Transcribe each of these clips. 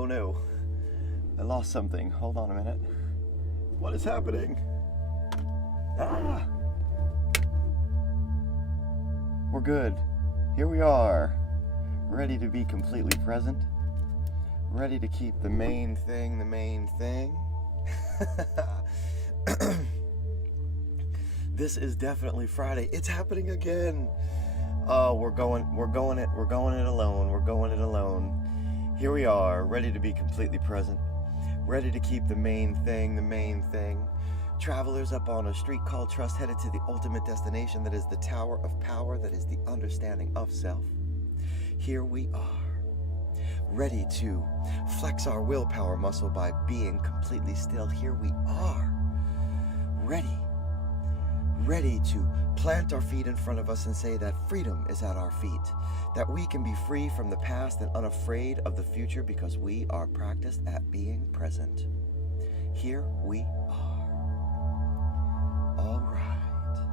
Oh no, I lost something. Hold on a minute. What is happening? Ah! We're good. Here we are, ready to be completely present, ready to keep the main thing the main thing. This is definitely Friday. It's happening again. Oh, we're going it alone. Here we are, ready to be completely present, ready to keep the main thing the main thing. Travelers up on a street called trust, headed to the ultimate destination that is the Tower of Power, that is the understanding of self. Here we are, ready to flex our willpower muscle by being completely still. Here we are, ready to plant our feet in front of us and say that freedom is at our feet, that we can be free from the past and unafraid of the future because we are practiced at being present. Here we are. All right.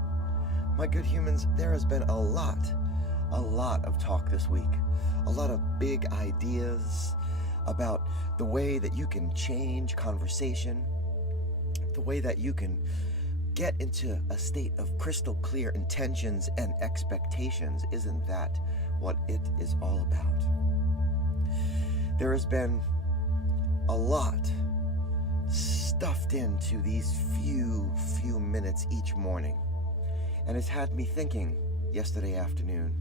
My good humans, there has been a lot of talk this week, a lot of big ideas about the way that you can change conversation, the way that you can get into a state of crystal clear intentions and expectations. Isn't that what it is all about? There has been a lot stuffed into these few minutes each morning, and it's had me thinking yesterday afternoon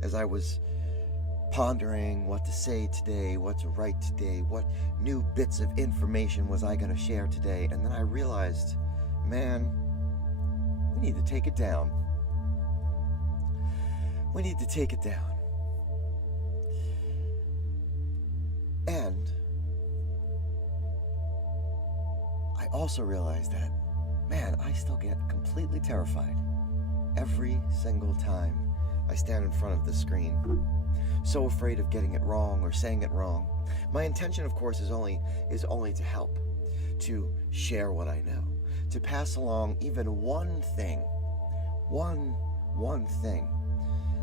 as I was pondering what to say today, what to write today, what new bits of information was I going to share today, and then I realized, man, we need to take it down. We need to take it down. And I also realized that, man, I still get completely terrified every single time I stand in front of the screen. So afraid of getting it wrong or saying it wrong. My intention, of course, is only to help, to share what I know, to pass along even one thing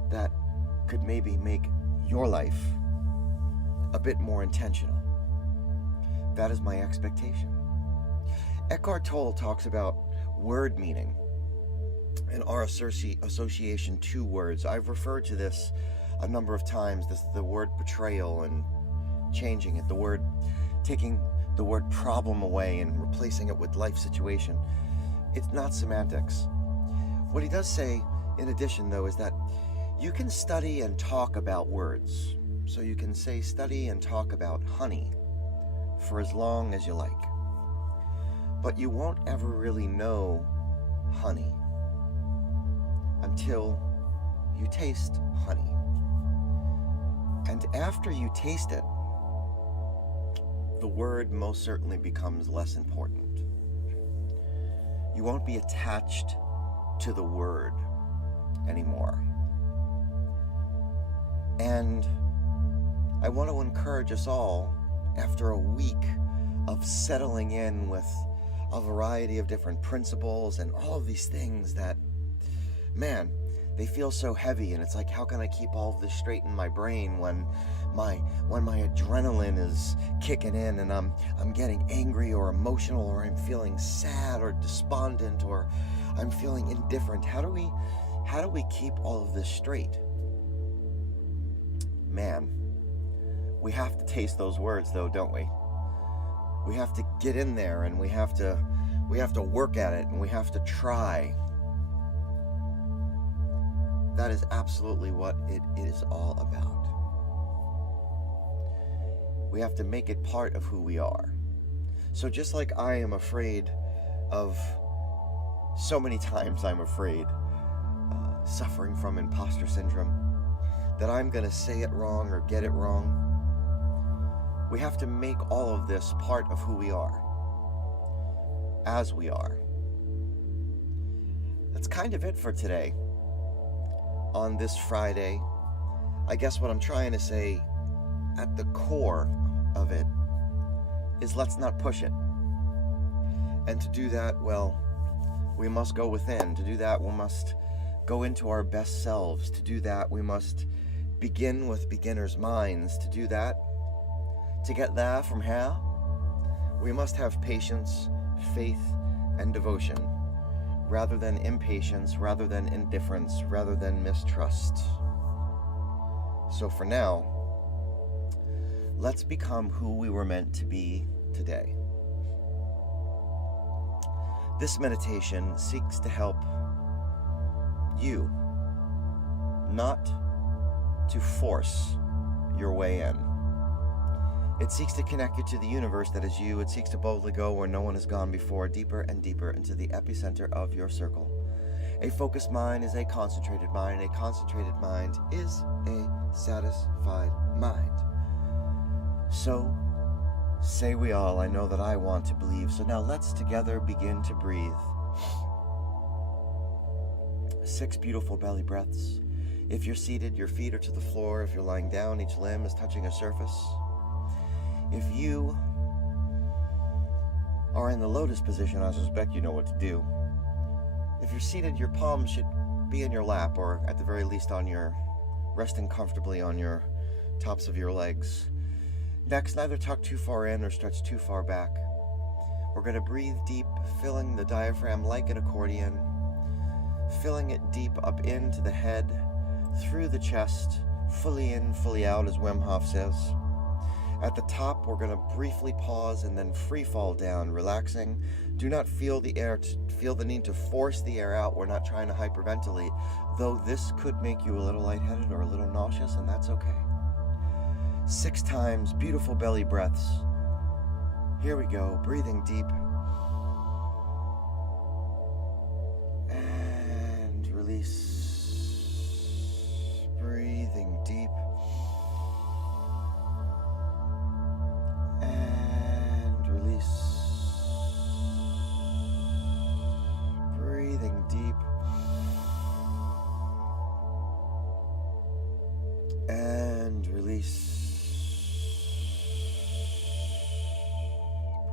that could maybe make your life a bit more intentional. That is my expectation. Eckhart Tolle talks about word meaning and our association to words. I've referred to this a number of times, the word betrayal and changing it, taking the word problem away and replacing it with life situation. It's not semantics. What he does say, in addition, though, is that you can study and talk about words. So you can say study and talk about honey for as long as you like. But you won't ever really know honey until you taste honey. And after you taste it, the word most certainly becomes less important. You won't be attached to the word anymore. And I want to encourage us all, after a week of settling in with a variety of different principles and all of these things that, man, they feel so heavy, and it's like, how can I keep all of this straight in my brain when my adrenaline is kicking in and I'm getting angry or emotional, or I'm feeling sad or despondent, or I'm feeling indifferent? How do we keep all of this straight? Man, we have to taste those words, though, don't we? We have to get in there, and we have to work at it, and we have to try. That is absolutely what it is all about. We have to make it part of who we are. So just like I am afraid of, so many times I'm afraid, suffering from imposter syndrome, that I'm going to say it wrong or get it wrong, we have to make all of this part of who we are, as we are. That's kind of it for today. On this Friday, I guess what I'm trying to say at the core of it is, let's not push it. And to do that, well, we must go within. To do that, we must go into our best selves. To do that, we must begin with beginners' minds. To do that, To get there from here, we must have patience, faith, and devotion, rather than impatience, rather than indifference, rather than mistrust. So for now, let's become who we were meant to be today. This meditation seeks to help you not to force your way in. It seeks to connect you to the universe that is you. It seeks to boldly go where no one has gone before, deeper and deeper into the epicenter of your circle. A focused mind is a concentrated mind. A concentrated mind is a satisfied mind. So, say we all, I know that I want to believe. So now let's together begin to breathe. 6 beautiful belly breaths. If you're seated, your feet are to the floor. If you're lying down, each limb is touching a surface. If you are in the lotus position, I suspect you know what to do. If you're seated, your palms should be in your lap, or at the very least resting comfortably on your tops of your legs. Next, neither tuck too far in or stretch too far back. We're going to breathe deep, filling the diaphragm like an accordion, filling it deep up into the head, through the chest, fully in, fully out, as Wim Hof says. At the top, we're going to briefly pause and then free fall down, relaxing. Do not feel the need to force the air out. We're not trying to hyperventilate, though this could make you a little lightheaded or a little nauseous, and that's okay. 6 times, beautiful belly breaths. Here we go, breathing deep. And release. Breathing deep. And release. Breathing deep. And release.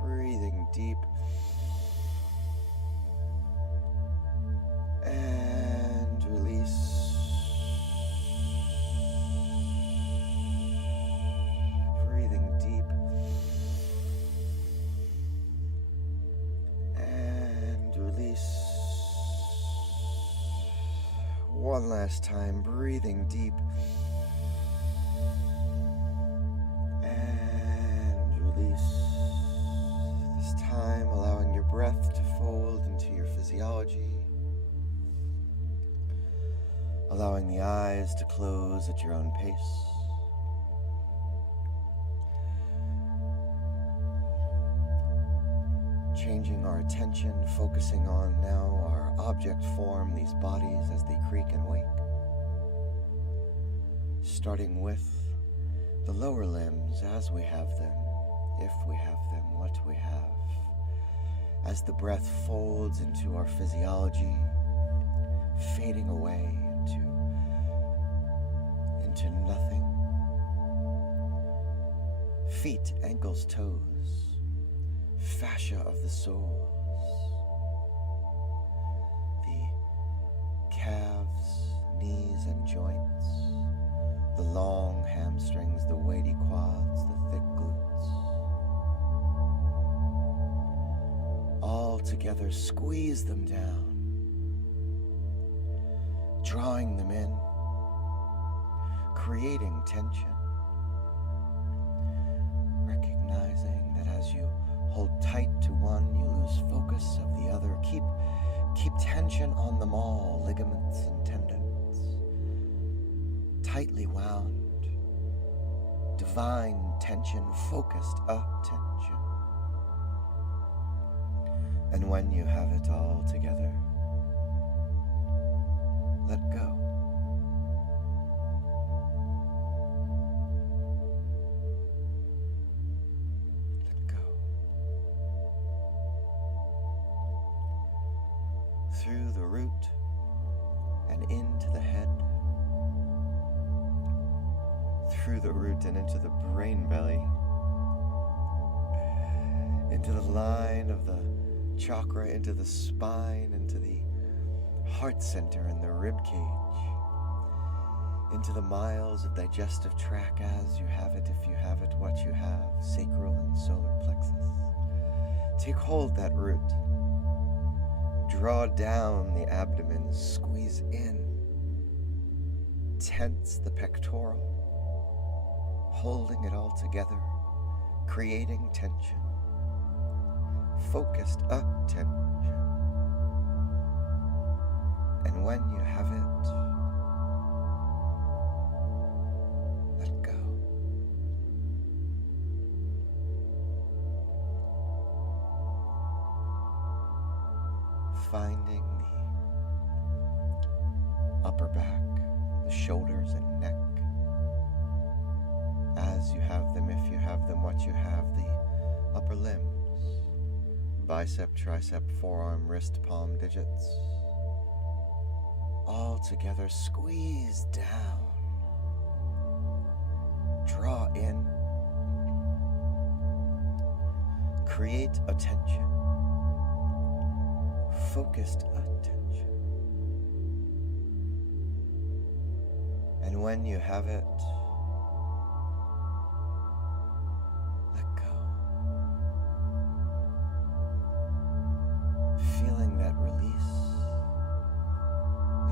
Breathing deep. And release. Breathing deep. And release. One last time, breathing deep. Allowing your breath to fold into your physiology, allowing the eyes to close at your own pace. Changing our attention, focusing on now our object form, these bodies as they creak and wake. Starting with the lower limbs as we have them, if we have them, what we have. As the breath folds into our physiology, fading away into nothing. Feet, ankles, toes, fascia of the soles, the calves, knees, and joints, the long hamstrings, the weighty quads, the thick glutes. All together, squeeze them down, drawing them in, creating tension, recognizing that as you hold tight to one, you lose focus of the other. Keep tension on them all, ligaments and tendons, tightly wound, divine tension, focused attention. And when you have it all together, let go. Let go. Through the root and into the head. Through the root and into the brain belly. Into the line of the chakra, into the spine, into the heart center and the rib cage, into the miles of digestive tract as you have it, if you have it, what you have, sacral and solar plexus. Take hold that root. Draw down the abdomen, squeeze in. Tense the pectoral, holding it all together, creating tension, focused attention. And when you have it, let go. Finding the upper back, the shoulders and neck, as you have them, if you have them, what you have, the upper limbs, bicep, tricep, forearm, wrist, palm, digits, all together, squeeze down, draw in, create attention, focused attention. And when you have it, let go. Feeling that release,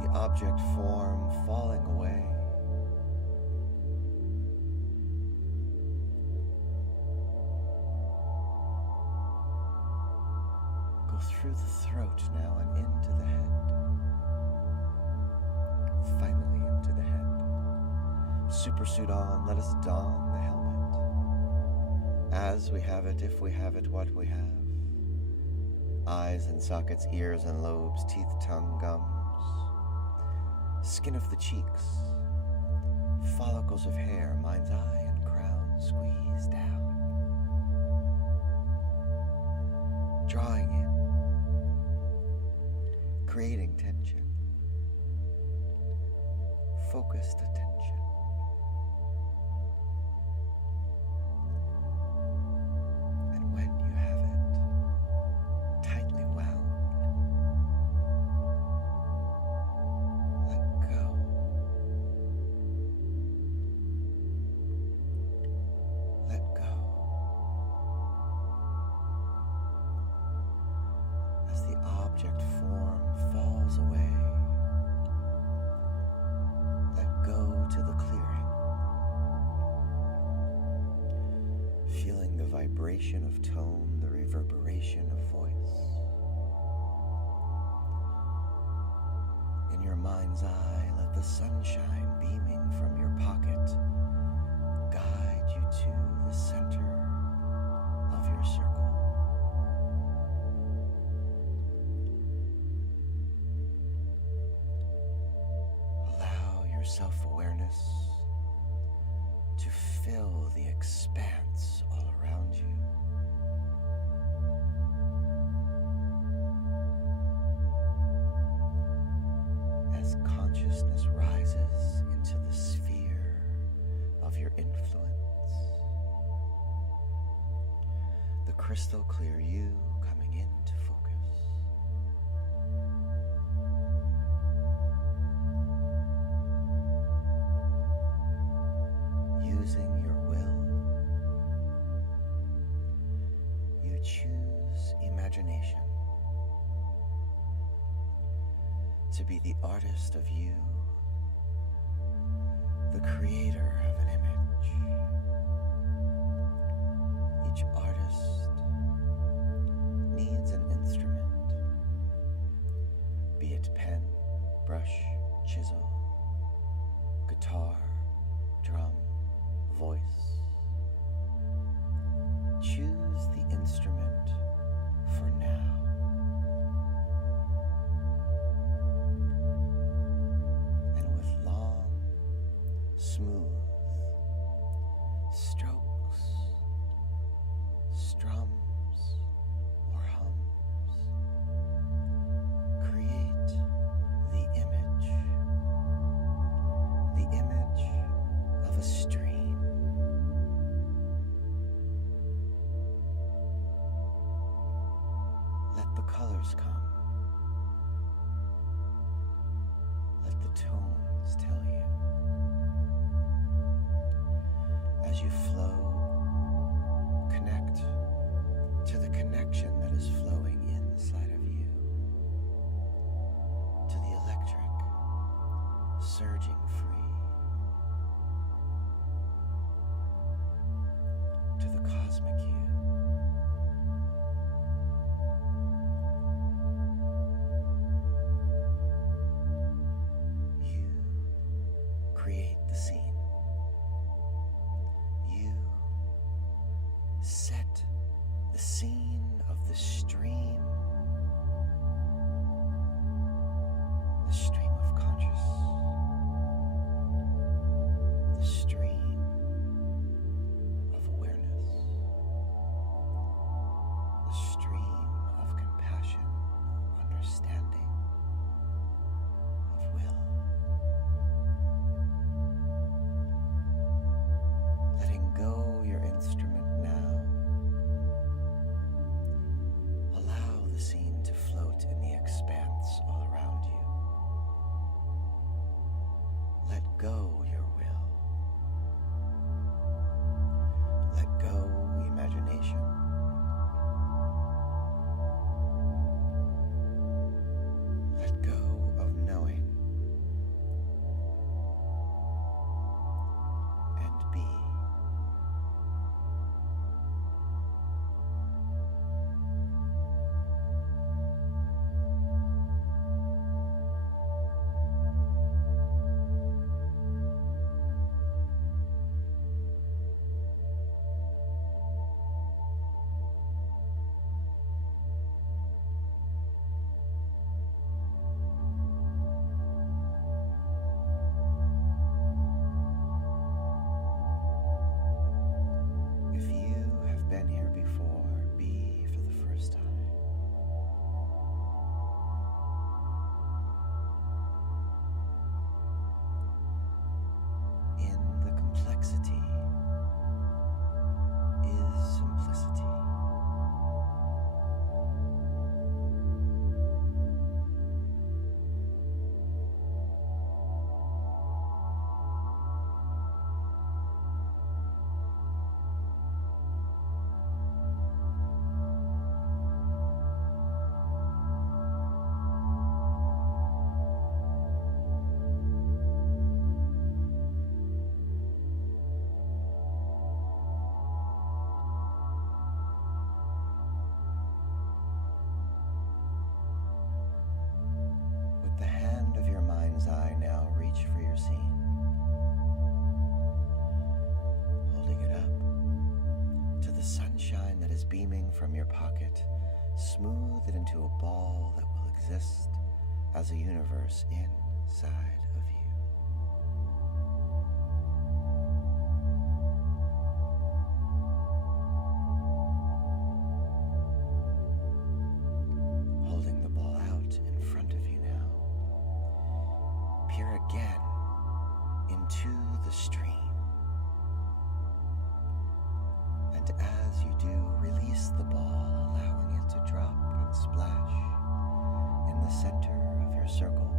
the object form falling away. Go through the throat now and into the head. Finally into the head. Supersuit on, let us don the helmet. As we have it, if we have it, what we have. Eyes and sockets, ears and lobes, teeth, tongue, gums. Skin of the cheeks. Follicles of hair, mind's eye and crown, squeeze down. Drawing in. Creating tension. Focused attention. And when you have it tightly wound, let go. Let go. As the object form falls away, let go to the clearing. Feeling the vibration of tone, the reverberation of voice. In your mind's eye, let the sunshine beaming from your pocket guide you to the center of your circle. Allow your self-awareness to fill the expanse all around you. As consciousness rises into the sphere of your influence, the crystal clear you coming into focus. Using your will, you choose imagination to be the artist of you, the creator of an image. Each artist needs an instrument, be it pen, brush, chisel, guitar, drum, voice. Choose the instrument for now. And with long, smooth strokes, strums, or hums, create the image of a stream. Let the colors come. Let the tones tell you. you flow, connect to the connection that is flowing inside of you, to the electric surging free, to the cosmic you. You create the scene. You set the scene of the stream of conscious, the stream of awareness, the stream of compassion, understanding, of will. Letting go your instrument now. Allow the scene to float in the expanse all around you. Let go your will. Let go imagination. Let go of knowing. And be. If you have been here before, be for the first time. In the complexity is simplicity. With the hand of your mind's eye now, reach for your scene. Holding it up to the sunshine that is beaming from your pocket, smooth it into a ball that will exist as a universe inside of you. Holding the ball out in front of you now, peer again into the stream. And as you do, release the ball, allowing it to drop and splash in the center of your circle.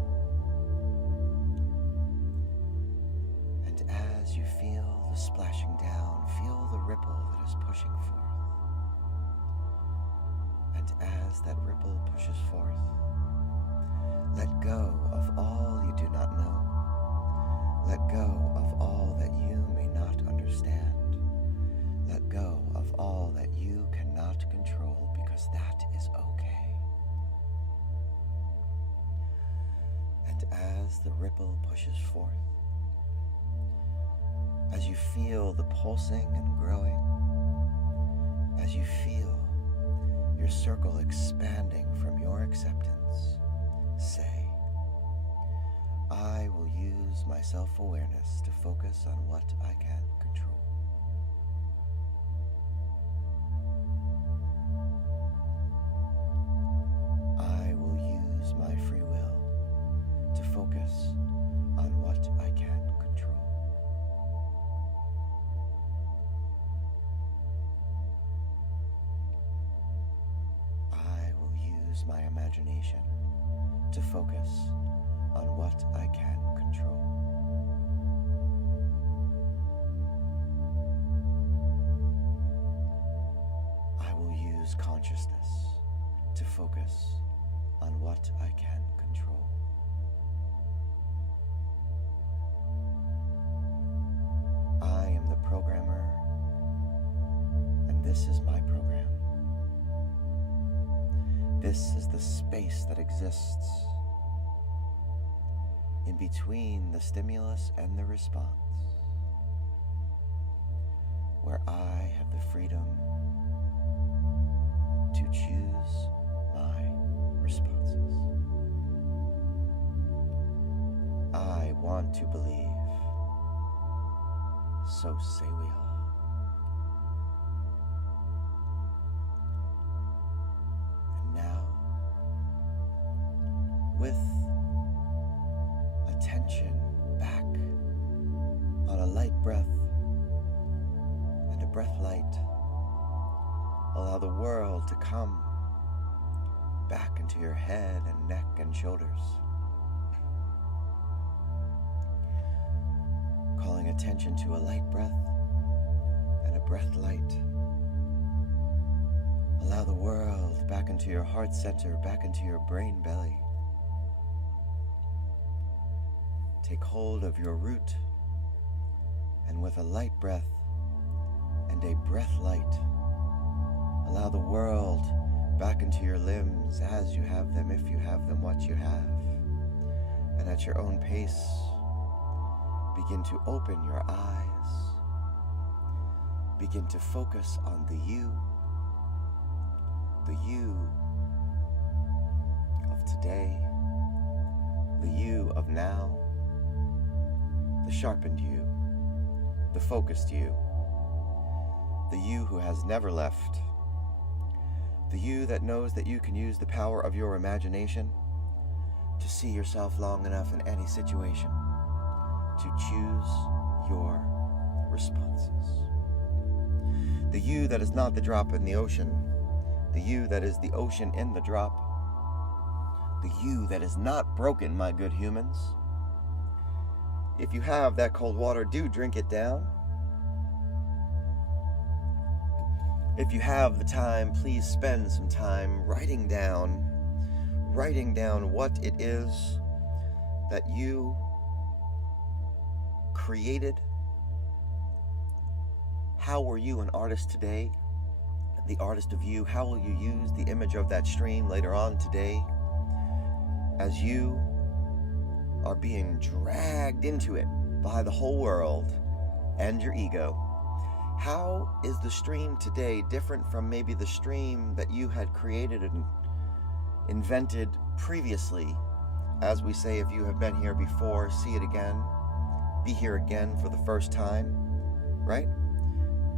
And as you feel the splashing down, feel the ripple that is pushing forth. And as that ripple pushes forth, let go of all you do not know. Let go of all that you may not understand. Let go of all that you cannot control, because that is okay. And as the ripple pushes forth, as you feel the pulsing and growing, as you feel your circle expanding from your acceptance, say, I will use my self-awareness to focus on what I can control. I will use my free will to focus on what I can control. I will use my imagination to focus on what I can control. I will use consciousness to focus on what I can control. I am the programmer, and this is my program. This is the space that exists in between the stimulus and the response, where I have the freedom to choose my responses. I want to believe, so say we all. And now, with attention back on a light breath and a breath light, allow the world to come back into your head and neck and shoulders. Calling attention to a light breath and a breath light. Allow the world back into your heart center, back into your brain belly. Take hold of your root, and with a light breath and a breath light, allow the world back into your limbs as you have them, if you have them, what you have. And at your own pace, begin to open your eyes. Begin to focus on the you of today, the you of now, the sharpened you, the focused you, the you who has never left, the you that knows that you can use the power of your imagination to see yourself long enough in any situation to choose your responses. The you that is not the drop in the ocean, the you that is the ocean in the drop, the you that is not broken, my good humans. If you have that cold water, do drink it down. If you have the time, please spend some time writing down what it is that you created. How were you an artist today? The artist of you. How will you use the image of that stream later on today as you are being dragged into it by the whole world and your ego? How is the stream today different from maybe the stream that you had created and invented previously? As we say, if you have been here before, see it again, be here again for the first time, right?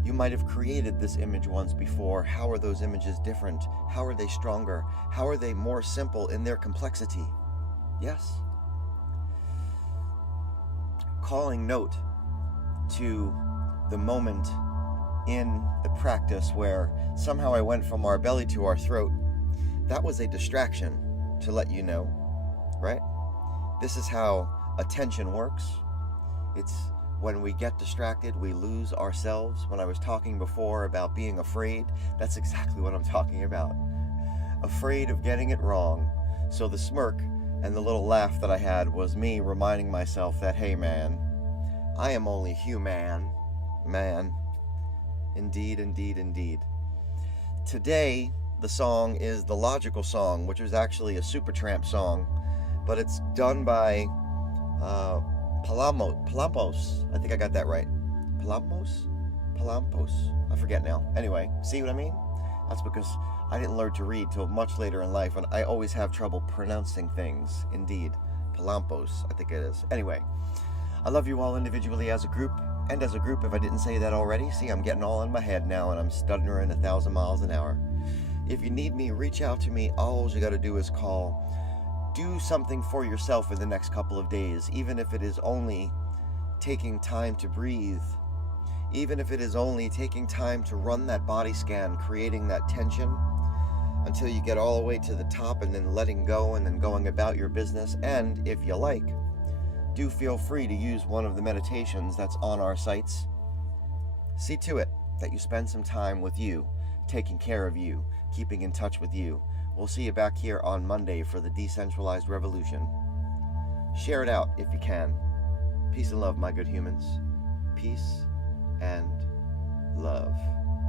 You might have created this image once before. How are those images different? How are they stronger? How are they more simple in their complexity? Yes. Calling note to the moment in the practice where somehow I went from our belly to our throat. That was a distraction, to let you know, right? This is how attention works. It's when we get distracted, we lose ourselves. When I was talking before about being afraid, that's exactly what I'm talking about. Afraid of getting it wrong. So the smirk and the little laugh that I had was me reminding myself that, hey man, I am only human, man. Indeed, indeed, indeed. Today, the song is the Logical Song, which was actually a Supertramp song, but it's done by Palampos. I think I got that right. Palampos? I forget now. Anyway, see what I mean? That's because I didn't learn to read till much later in life, and I always have trouble pronouncing things. Indeed. Palampos, I think it is. Anyway, I love you all individually as a group, and as a group if I didn't say that already. See, I'm getting all in my head now, and I'm stuttering 1,000 miles an hour. If you need me, reach out to me. All you got to do is call. Do something for yourself in the next couple of days, even if it is only taking time to breathe, even if it is only taking time to run that body scan, creating that tension until you get all the way to the top and then letting go and then going about your business. And if you like, do feel free to use one of the meditations that's on our sites. See to it that you spend some time with you taking care of you, keeping in touch with you. We'll see you back here on Monday for the Decentralized Revolution. Share it out if you can. Peace and love, my good humans. Peace and love.